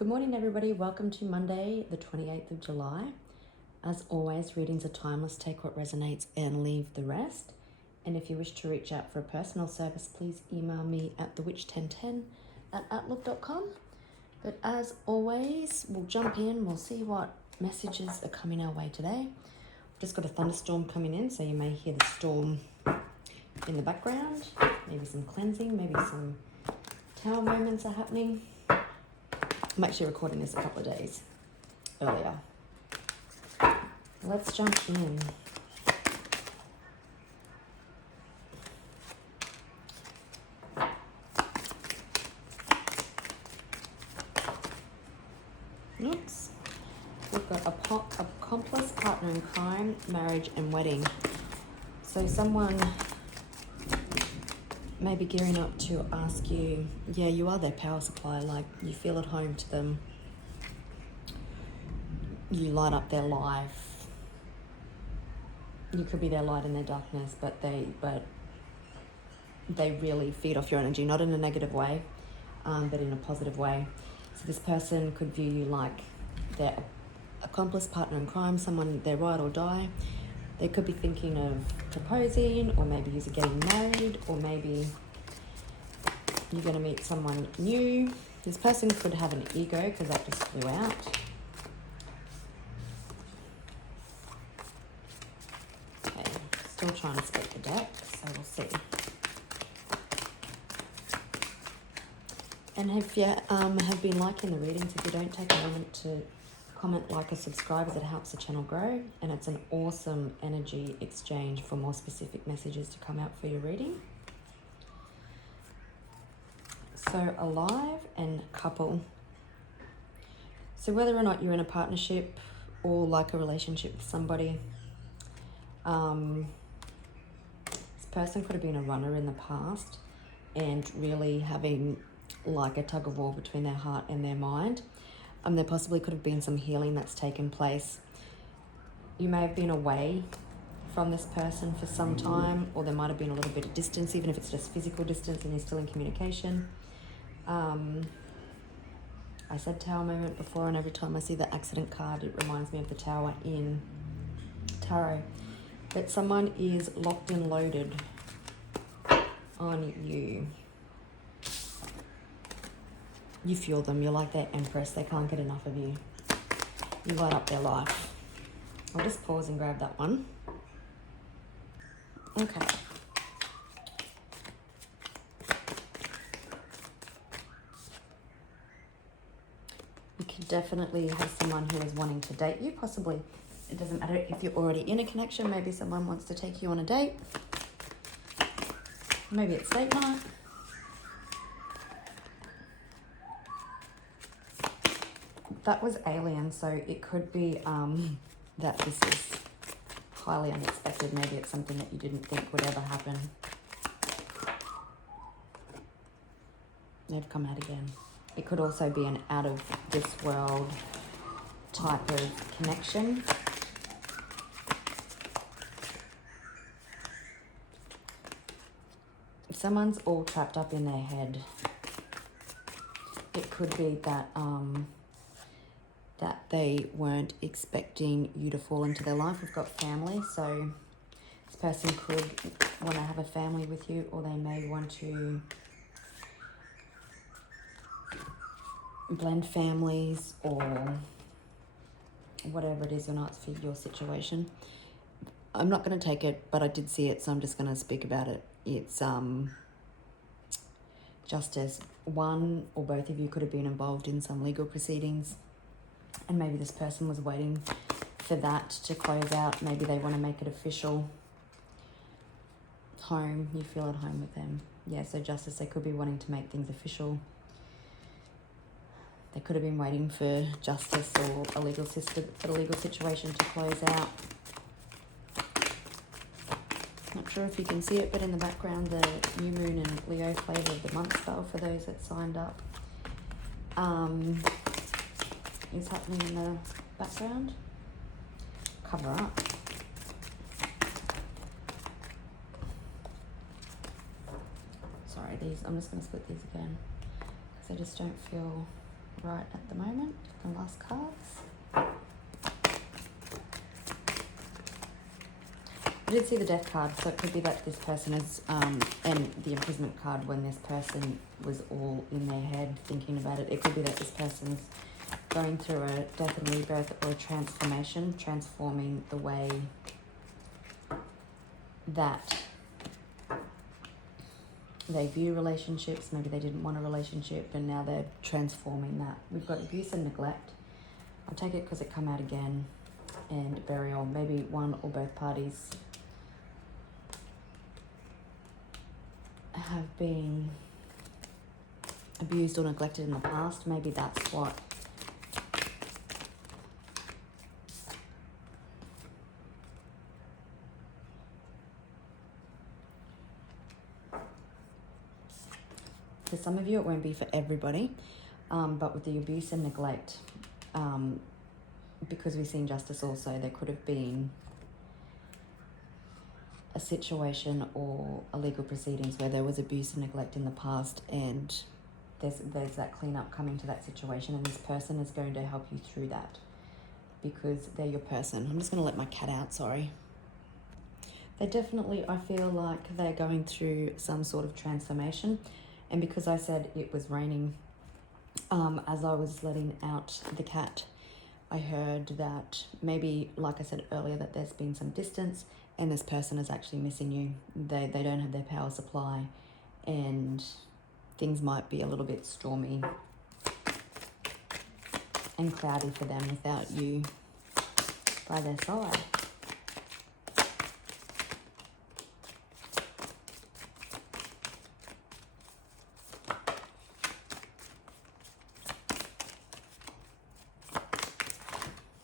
Good morning, everybody. Welcome to Monday, the 28th of July. As always, readings are timeless. Take what resonates and leave the rest. And if you wish to reach out for a personal service, please email me at thewitch1010@outlook.com. But as always, we'll jump in. We'll see what messages are coming our way today. Just got a thunderstorm coming in, so you may hear the storm in the background. Maybe some cleansing, maybe some tower moments are happening. I'm actually recording this a couple of days earlier. Let's jump in. Oops. We've got accomplice, partner in crime, marriage and wedding. So someone may be gearing up to ask you, yeah, you are their power supply, like you feel at home to them. You light up their life. You could be their light in their darkness, but they really feed off your energy, not in a negative way, but in a positive way. So this person could view you like their accomplice, partner in crime, someone they're ride or die. They could be thinking of proposing, or maybe you're getting married, or maybe you're going to meet someone new. This person could have an ego, because that just flew out. Okay, still trying to split the deck, so we'll see. And if you have been liking the readings, if you don't take a moment to comment, like, or subscribe, as it helps the channel grow, and it's an awesome energy exchange for more specific messages to come out for your reading. So alive and couple. So whether or not you're in a partnership or like a relationship with somebody, this person could have been a runner in the past and really having like a tug of war between their heart and their mind. There possibly could have been some healing that's taken place. You may have been away from this person for some time, or there might have been a little bit of distance, even if it's just physical distance and you're still in communication. I said tower moment before, and every time I see the accident card, it reminds me of the tower in tarot. That someone is locked and loaded on you. You fuel them. You're like their empress. They can't get enough of you. You light up their life. I'll just pause and grab that one. Okay. You could definitely have someone who is wanting to date you, possibly. It doesn't matter if you're already in a connection. Maybe someone wants to take you on a date. Maybe it's date night. That was alien, so it could be that this is highly unexpected. Maybe it's something that you didn't think would ever happen. They've come out again. It could also be an out of this world type of connection. If someone's all trapped up in their head, it could be that that they weren't expecting you to fall into their life. We've got family, so this person could want to have a family with you, or they may want to blend families, or whatever it is or not for your situation. I'm not going to take it, but I did see it, so I'm just going to speak about it. It's justice. One or both of you could have been involved in some legal proceedings, and maybe this person was waiting for that to close out. Maybe they want to make it official. Home, you feel at home with them. Yeah, so justice, they could be wanting to make things official. They could have been waiting for justice or a legal situation to close out. Not sure if you can see it, but in the background, the new moon and Leo flavor of the month spell for those that signed up is happening in the background. Cover up. Sorry, I'm just going to split these again, because I just don't feel right at the moment. The last cards. I did see the death card, so it could be that this person is, and the imprisonment card when this person was all in their head thinking about it. It could be that this person's going through a death and rebirth or a transformation, transforming the way that they view relationships. Maybe they didn't want a relationship and now they're transforming that. We've got abuse and neglect. I'll take it because it come out again, and burial. Maybe one or both parties have been abused or neglected in the past. Maybe that's what for some of you. It won't be for everybody, but with the abuse and neglect, because we've seen justice also, there could have been a situation or a legal proceedings where there was abuse and neglect in the past, and there's that cleanup coming to that situation, and this person is going to help you through that because they're your person. I'm just going to let my cat out, sorry. They definitely, I feel like they're going through some sort of transformation, and because I said it was raining, as I was letting out the cat, I heard that maybe, like I said earlier, that there's been some distance and this person is actually missing you. They don't have their power supply and things might be a little bit stormy and cloudy for them without you by their side.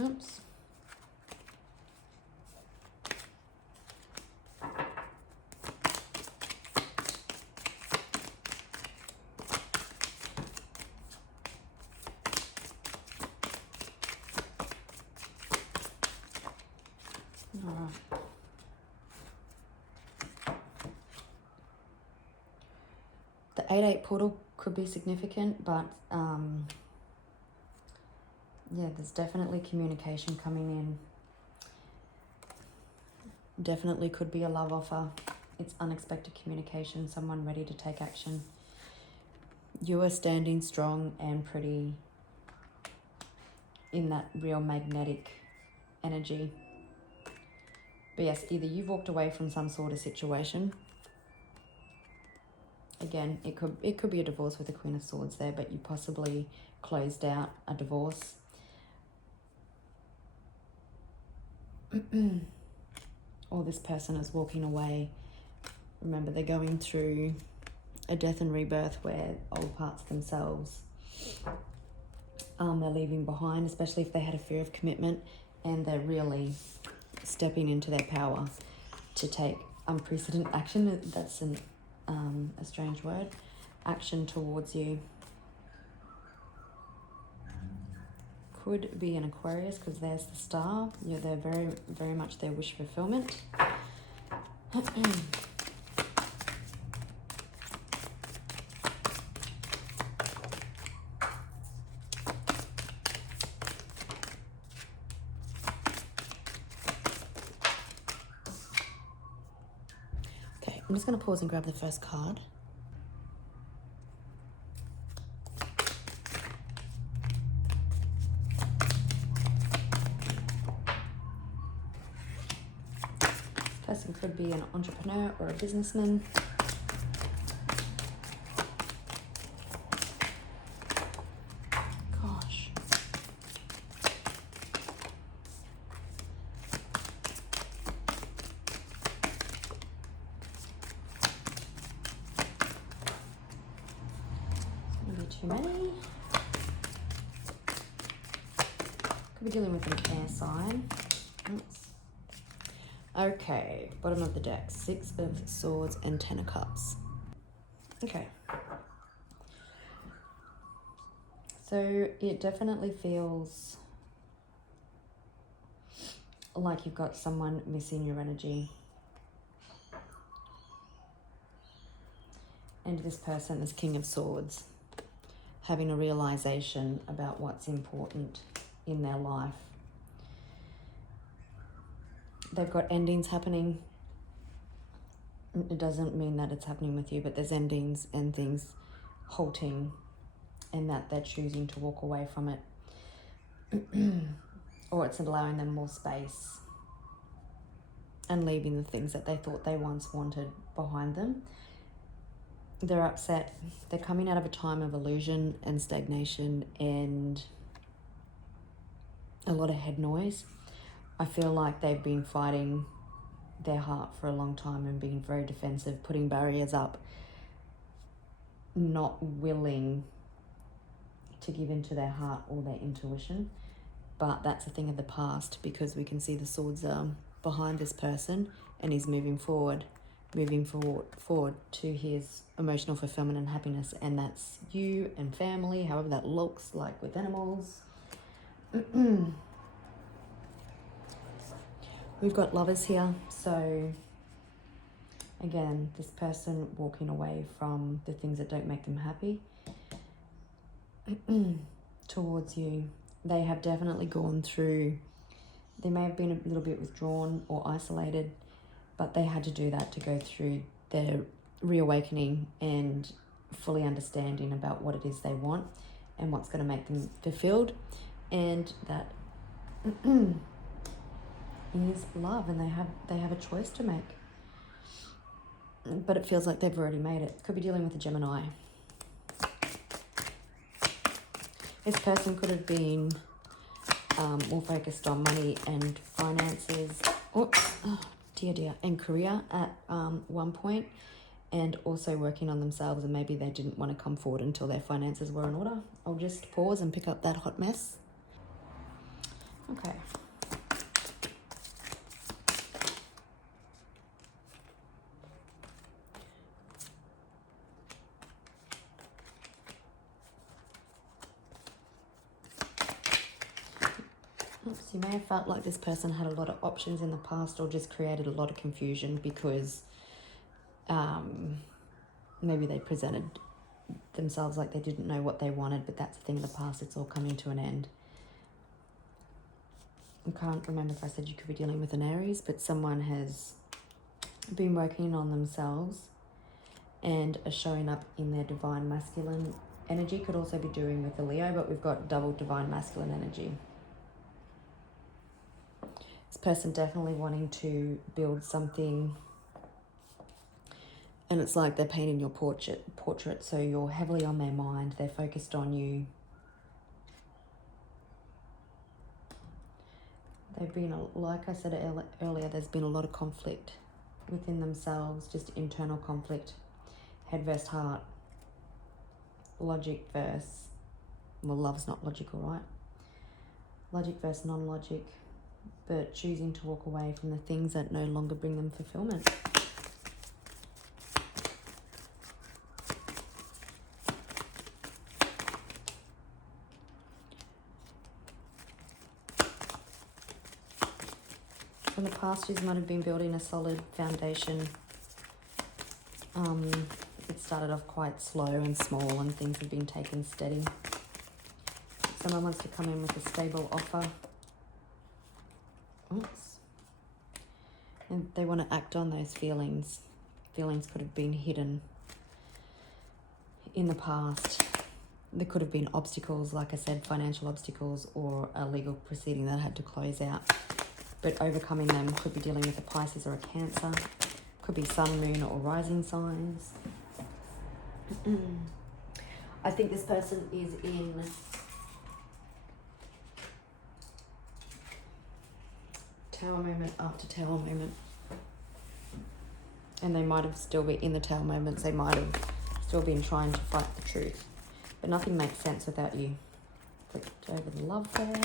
Oops. All right. The 8-8 portal could be significant, but yeah, there's definitely communication coming in. Definitely could be a love offer. It's unexpected communication, someone ready to take action. You are standing strong and pretty in that real magnetic energy. But yes, either you've walked away from some sort of situation. Again, it could be a divorce with the Queen of Swords there, but you possibly closed out a divorce. Or this person is walking away. Remember, they're going through a death and rebirth where old parts of themselves they're leaving behind, especially if they had a fear of commitment, and they're really stepping into their power to take unprecedented action. That's a strange word. Action towards you. Could be an Aquarius because there's the star. Yeah, they're very, very much their wish fulfillment. Okay, I'm just going to pause and grab the first card. Person could be an entrepreneur or a businessman. Gosh. Maybe too many. Could be dealing with an air sign. Oops. Okay, bottom of the deck, 6 of Swords and 10 of Cups. Okay. So it definitely feels like you've got someone missing your energy. And this person is King of Swords. having a realization about what's important in their life. They've got endings happening. It doesn't mean that it's happening with you, but there's endings and things halting, and that they're choosing to walk away from it. Or it's allowing them more space and leaving the things that they thought they once wanted behind them. They're upset. They're coming out of a time of illusion and stagnation and a lot of head noise. I feel like they've been fighting their heart for a long time and being very defensive, putting barriers up, not willing to give into their heart or their intuition. But that's a thing of the past, because we can see the swords are behind this person and he's moving forward to his emotional fulfillment and happiness. And that's you and family, however that looks like with animals. We've got Lovers here. So again, this person walking away from the things that don't make them happy towards you. They have definitely gone through, they may have been a little bit withdrawn or isolated, but they had to do that to go through their reawakening and fully understanding about what it is they want and what's going to make them fulfilled. And that is love, and they have a choice to make. But it feels like they've already made it. Could be dealing with a Gemini. This person could have been more focused on money and finances, and career at one point, and also working on themselves, and maybe they didn't want to come forward until their finances were in order. I'll just pause and pick up that hot mess. Okay. You may have felt like this person had a lot of options in the past, or just created a lot of confusion because maybe they presented themselves like they didn't know what they wanted, but that's the thing of the past. It's all coming to an end. I can't remember if I said you could be dealing with an Aries, but someone has been working on themselves and are showing up in their divine masculine energy. Could also be doing with the Leo, but we've got double divine masculine energy. This person definitely wanting to build something, and it's like they're painting your portrait, so you're heavily on their mind. They're focused on you. They've been, like I said earlier, there's been a lot of conflict within themselves, just internal conflict, head versus heart, logic versus, well, love's not logical, right? Logic versus non-logic, but choosing to walk away from the things that no longer bring them fulfillment. In the past, you might have been building a solid foundation. It started off quite slow and small, and things have been taken steady. Someone wants to come in with a stable offer. Oops. And they want to act on those feelings. Feelings could have been hidden in the past. There could have been obstacles, like I said, financial obstacles, or a legal proceeding that had to close out. But overcoming them. Could be dealing with a Pisces or a Cancer. Could be sun, moon, or rising signs. I think this person is in Tower moment after Tower moment. And they might have still been in the Tower moments. They might have still been trying to fight the truth. But nothing makes sense without you. Flipped over the love there.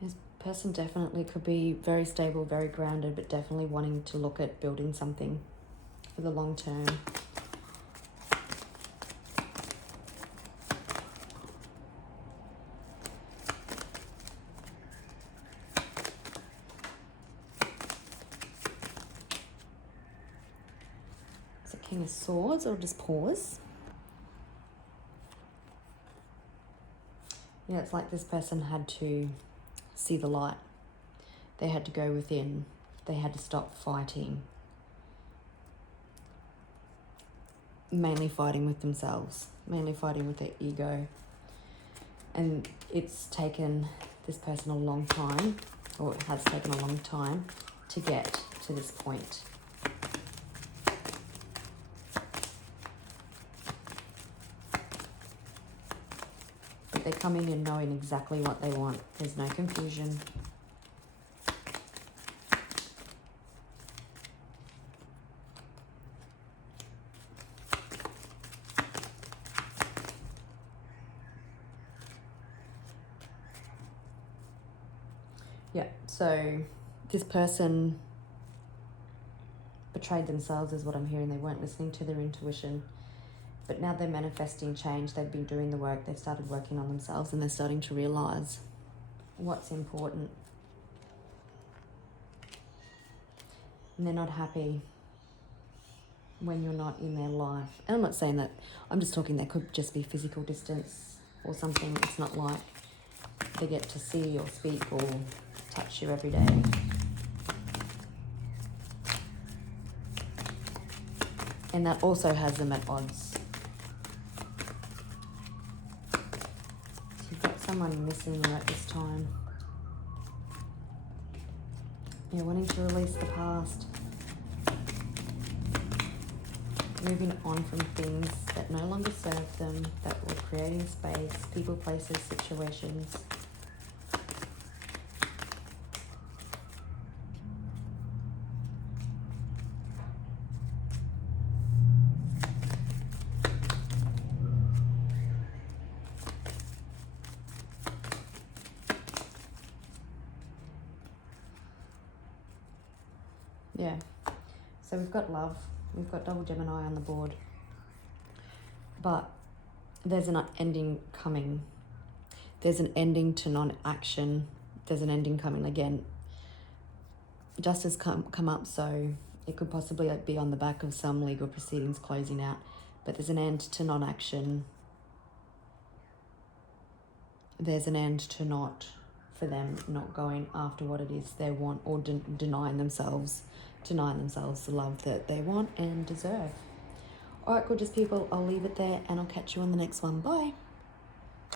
This person definitely could be very stable, very grounded, but definitely wanting to look at building something for the long term. It's a King of Swords, or just pause. Yeah, it's like this person had to see the light. They had to go within. They had to stop fighting. Mainly fighting with themselves. Mainly fighting with their ego. And it's taken this person a long time, or it has taken a long time, to get to this point. But they're coming in knowing exactly what they want. There's no confusion. Yeah, so this person betrayed themselves is what I'm hearing. They weren't listening to their intuition. But now they're manifesting change. They've been doing the work. They've started working on themselves, and they're starting to realise what's important. And they're not happy when you're not in their life. And I'm not saying that. I'm just talking there could just be physical distance or something. It's not like they get to see or speak or touch you every day. And that also has them at odds. So you've got someone missing you at this time. You're wanting to release the past. Moving on from things that no longer serve them, that were creating space, people, places, situations. Yeah, so we've got love, we've got double Gemini on the board, but there's an ending coming. There's an ending to non-action. There's an ending coming again. Justice come up, so it could possibly be on the back of some legal proceedings closing out, but there's an end to non-action. There's an end to for them not going after what it is they want, or denying themselves the love that they want and deserve. All right, gorgeous people, I'll leave it there and I'll catch you on the next one. Bye.